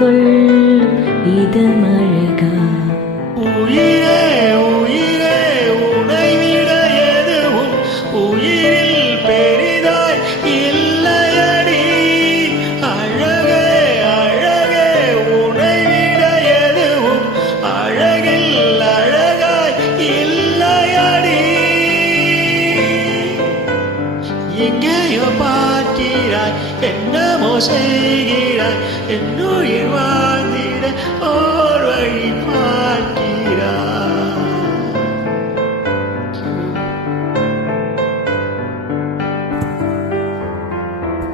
கொள்ளும் இதமழகா உயிரே உயிரே உனை விட எதுவும் உயிரில் பெரிதாய் இல்லையடி அழகே அழகே உனை விட எதுவும் அழகில் அழகாய் இல்லையடி எங்கேயோ பார்க்கிறாய் என்னமோ செய்கிறாய் என்னுயிர் வாழ்ந்திட ஓர் வழி பார்க்கிறாய்